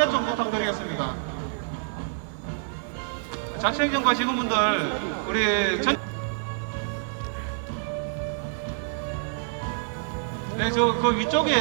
안내 좀 부탁드리겠습니다. 자치행정과 직원분들 우리 전 네, 저 그 위쪽에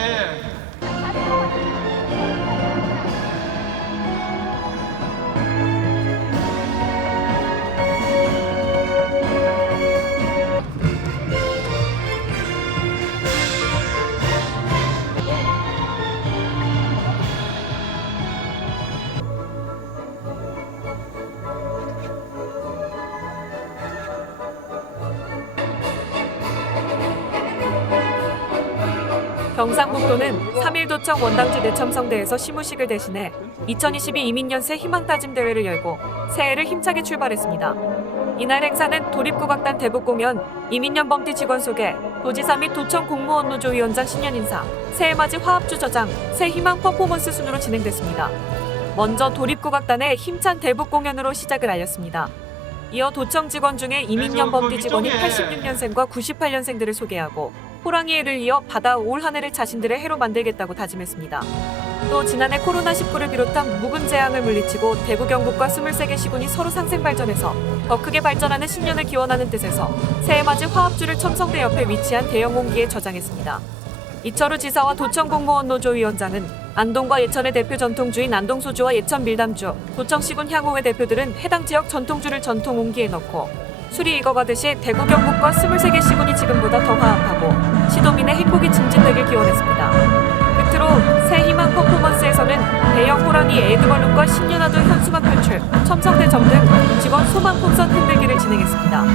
경상북도는 3.1도청 원당지 내첨성대에서 시무식을 대신해 2022 이민연세 희망따짐 대회를 열고 새해를 힘차게 출발했습니다. 이날 행사는 도립국악단 대북공연, 이민연범띠 직원 소개, 도지사 및 도청 공무원 노조 위원장 신년 인사, 새해맞이 화합주 저장, 새 희망 퍼포먼스 순으로 진행됐습니다. 먼저 도립국악단의 힘찬 대북공연으로 시작을 알렸습니다. 이어 도청 직원 중에 이민년 범띠 직원이 86년생과 98년생들을 소개하고 호랑이의 해를 이어 바다 올 한 해를 자신들의 해로 만들겠다고 다짐했습니다. 또 지난해 코로나19를 비롯한 묵은 재앙을 물리치고 대구 경북과 23개 시군이 서로 상생 발전해서 더 크게 발전하는 신년을 기원하는 뜻에서 새해 맞이 화합주를 첨성대 옆에 위치한 대형 공기에 저장했습니다. 이철우 지사와 도청 공무원 노조 위원장은 안동과 예천의 대표 전통주인 안동소주와 예천 밀담주, 도청시군 향후의 대표들은 해당 지역 전통주를 전통 옹기에 넣고 술이 익어가듯이 대구 경북과 23개 시군이 지금보다 더 시도민의 행복이 증진되길 기원했습니다. 끝으로 새 희망 퍼포먼스에서는 대형 호랑이 에드벌룬과 신년화도 현수막 표출, 첨성대 점등 직원 소망 풍선 흔들기를 진행했습니다.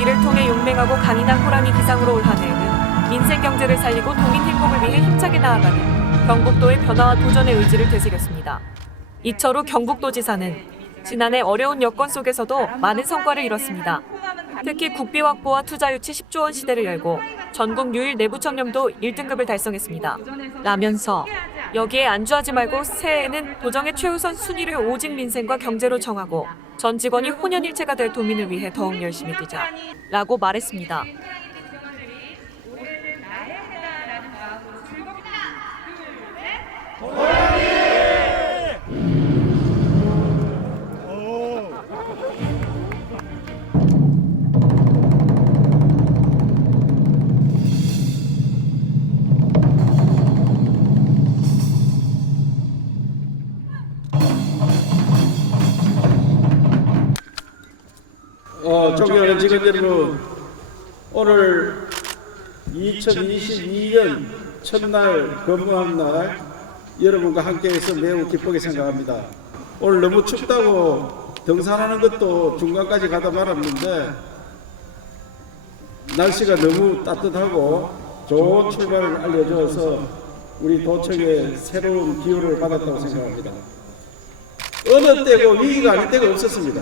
이를 통해 용맹하고 강인한 호랑이 기상으로 올 한 해에는 민생 경제를 살리고 도민 행복을 위해 힘차게 나아가는 경북도의 변화와 도전의 의지를 되새겼습니다. 이철우 경북도지사는 지난해 어려운 여건 속에서도 많은 성과를 이뤘습니다. 특히 국비 확보와 투자 유치 10조 원 시대를 열고 전국 유일 내부 청렴도 1등급을 달성했습니다. 라면서 여기에 안주하지 말고 새해에는 도정의 최우선 순위를 오직 민생과 경제로 정하고 전 직원이 혼연일체가 될 도민을 위해 더욱 열심히 뛰자 라고 말했습니다. 어, 2022년 첫날 근무한 날 여러분과 함께해서 매우 기쁘게 생각합니다. 오늘 너무 춥다고 등산하는 것도 중간까지 가다 말았는데 날씨가 너무 따뜻하고 좋은 출발을 알려줘서 우리 도청에 새로운 기운을 받았다고 생각합니다. 어느 때고 위기가 아닐 때가 없었습니다.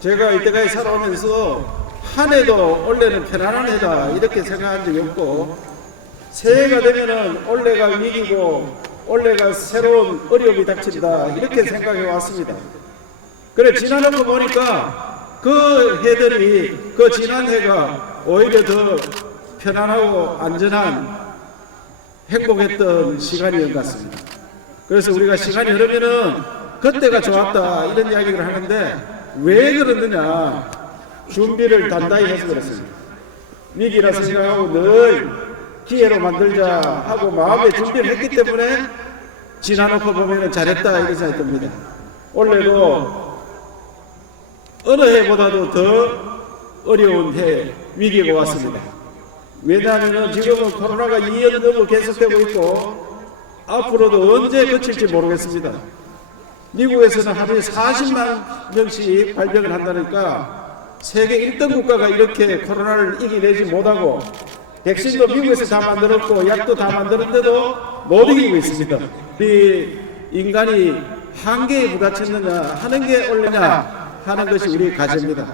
제가 이때까지 살아오면서 한 해도 올해는 편안한 해다 이렇게 생각한 적이 없고 새해가 되면은 올해가 위기고 올해가 새로운 어려움이 닥친다 이렇게 생각해 왔습니다. 그래 지나놓고 보니까 그 해들이 그 지난 해가 오히려 더 편안하고 안전한 행복했던 시간이었던 것 같습니다. 그래서 우리가 시간이 흐르면은 그때가 좋았다 이런 이야기를 하는데 왜 그러느냐 준비를 단단히 해서 그렇습니다. 위기라 생각하고 늘 기회로 만들자 하고 마음의 준비를 했기 때문에 지나놓고 보면 잘했다 이런 생각이 듭니다. 올해도 어느 해보다도 더 어려운 해 위기가 왔습니다. 왜냐하면 지금은 코로나가 2년 넘어 계속되고 있고 앞으로도 언제 그칠지 모르겠습니다. 미국에서는 하루에 40만 명씩 발병을 한다니까 세계 1등 국가가 이렇게 코로나를 이겨내지 못하고 백신도 미국에서 다 만들었고 약도 다 만들었는데도 못 이기고 있습니다. 우리 인간이 한계에 부딪혔느냐 하는 게 옳느냐 하는 것이 우리 과제입니다.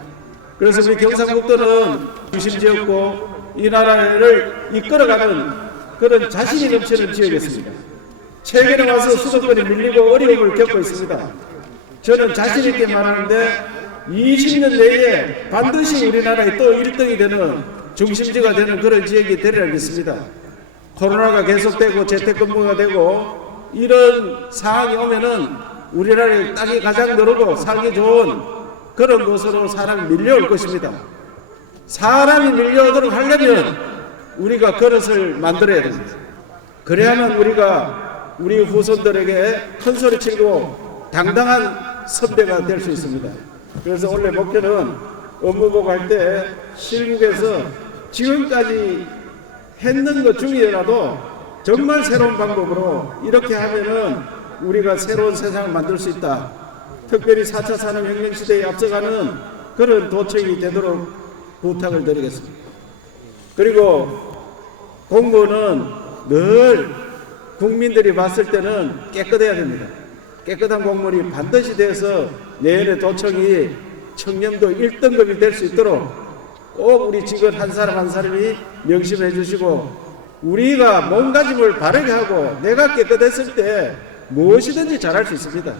그래서 우리 경상북도는 중심지였고 이 나라를 이끌어가는 그런 자신이 넘치는 지역이었습니다. 최근에 와서 수도권이 밀리고 어려움을 겪고 있습니다. 저는 자신 있게 말하는데 20년 내에 반드시 우리나라의 또 1등이 되는 중심지가 되는 그런 지역이 되리라 믿습니다. 코로나가 계속되고 재택근무가 되고 이런 상황이 오면은 우리나라의 땅이 가장 늘고 살기 좋은 그런 곳으로 사람이 밀려올 것입니다. 사람이 밀려오도록 하려면 우리가 그릇을 만들어야 됩니다. 그래야만 우리가 우리 후손들에게 큰 소리 치고 당당한 선배가 될 수 있습니다. 그래서 원래 목표는 업무보고 할때 실국에서 지금까지 했는 것 중이라도 정말 새로운 방법으로 이렇게 하면은 우리가 새로운 세상을 만들 수 있다. 특별히 4차 산업혁명 시대에 앞서가는 그런 도청이 되도록 부탁을 드리겠습니다. 그리고 공무원은 늘 국민들이 봤을 때는 깨끗해야 됩니다. 깨끗한 공무원이 반드시 돼서 내년에 도청이 청렴도 1등급이 될 수 있도록 꼭 우리 직원 한 사람 한 사람이 명심해 주시고 우리가 몸가짐을 바르게 하고 내가 깨끗했을 때 무엇이든지 잘할 수 있습니다.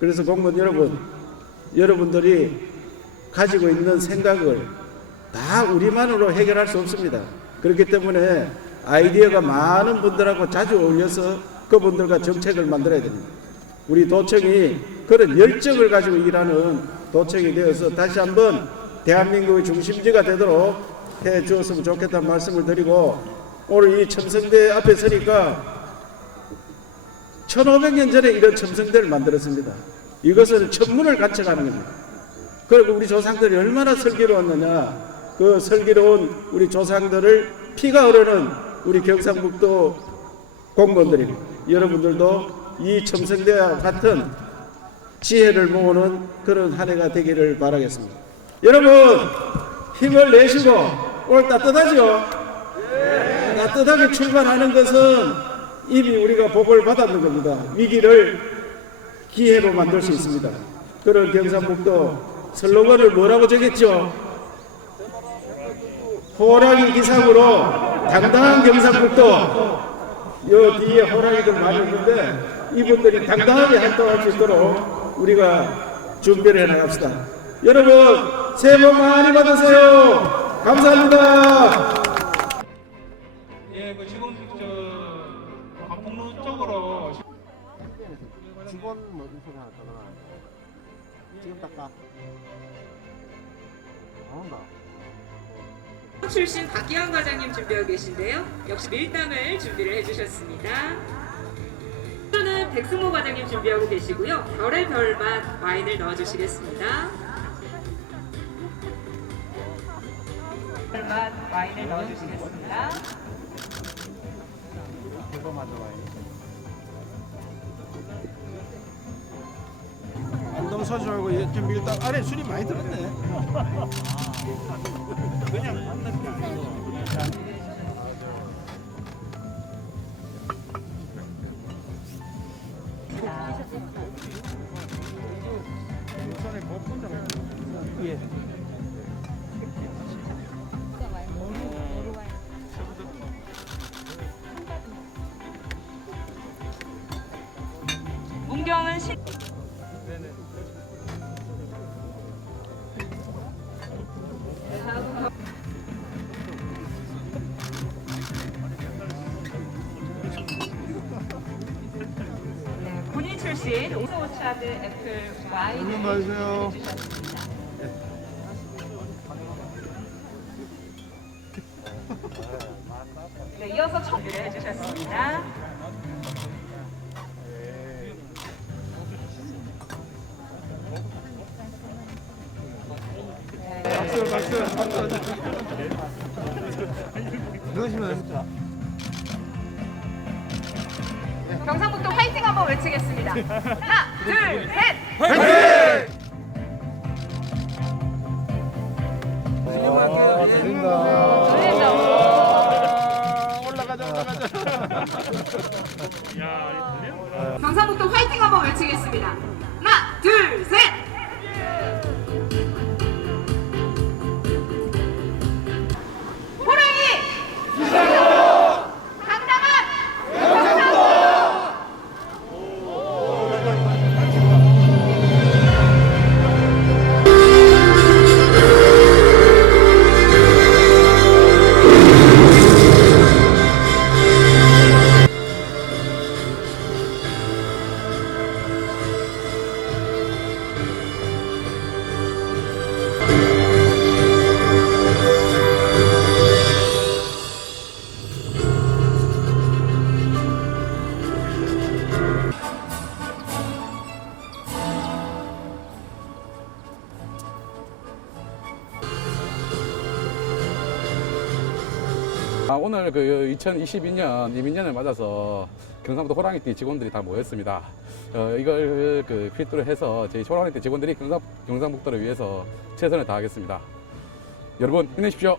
그래서 공무원 여러분, 여러분들이 가지고 있는 생각을 다 우리만으로 해결할 수 없습니다. 그렇기 때문에 아이디어가 많은 분들하고 자주 어울려서 그분들과 정책을 만들어야 됩니다. 우리 도청이 그런 열정을 가지고 일하는 도청이 되어서 다시 한번 대한민국의 중심지가 되도록 해 주었으면 좋겠다는 말씀을 드리고 오늘 이 첨성대 앞에 서니까 1500년 전에 이런 첨성대를 만들었습니다. 이것은 천문을 갖춰가는 겁니다. 그리고 우리 조상들이 얼마나 슬기로웠느냐. 그 슬기로운 우리 조상들을 피가 흐르는 우리 경상북도 공무원들이 여러분들도 이 첨성대와 같은 지혜를 모으는 그런 한 해가 되기를 바라겠습니다. 여러분 힘을 내시고 오늘 따뜻하죠? 따뜻하게 출발하는 것은 이미 우리가 복을 받았는 겁니다. 위기를 기회로 만들 수 있습니다. 그런 경상북도 슬로건을 뭐라고 적겠죠? 호랑이 기상으로 당당한 경상북도 요 뒤에 호랑이들 많이 있는데 이분들이 당당하게 활동할 수 있도록 우리가 준비를 해 나갑시다. 여러분 새해 복 많이 받으세요. 감사합니다. 예, 그 지금 저 광풍루 쪽으로 직원 뭐 인터뷰 하나 더 나와. 지금 닦아. 나온다. 출신 박기환 과장님 준비하고 계신데요. 역시 밀당을 준비를 해주셨습니다. 백승호 과장님 준비하고 계시고요. 별의 별맛 와인을 넣어주시겠습니다. 별맛 와인을 넣어주시겠습니다. 안동 서지 말고 좀 밀당 아래 술이 많이 들었네. 문 경은 시... 네, 군인 출신 오스오차드 애플 와인을 마세요. 네, 이어서 청주를 해주셨습니다. 넣으시면 경상북도 화이팅 한번 외치겠습니다. 하나, 둘, 셋! 경상북 오늘 그 2022년 이민년을 맞아서 경상북도 호랑이띠 직원들이 다 모였습니다. 어, 이걸 그 필두로 해서 저희 호랑이띠 직원들이 경상, 경상북도를 위해서 최선을 다하겠습니다. 여러분 힘내십시오.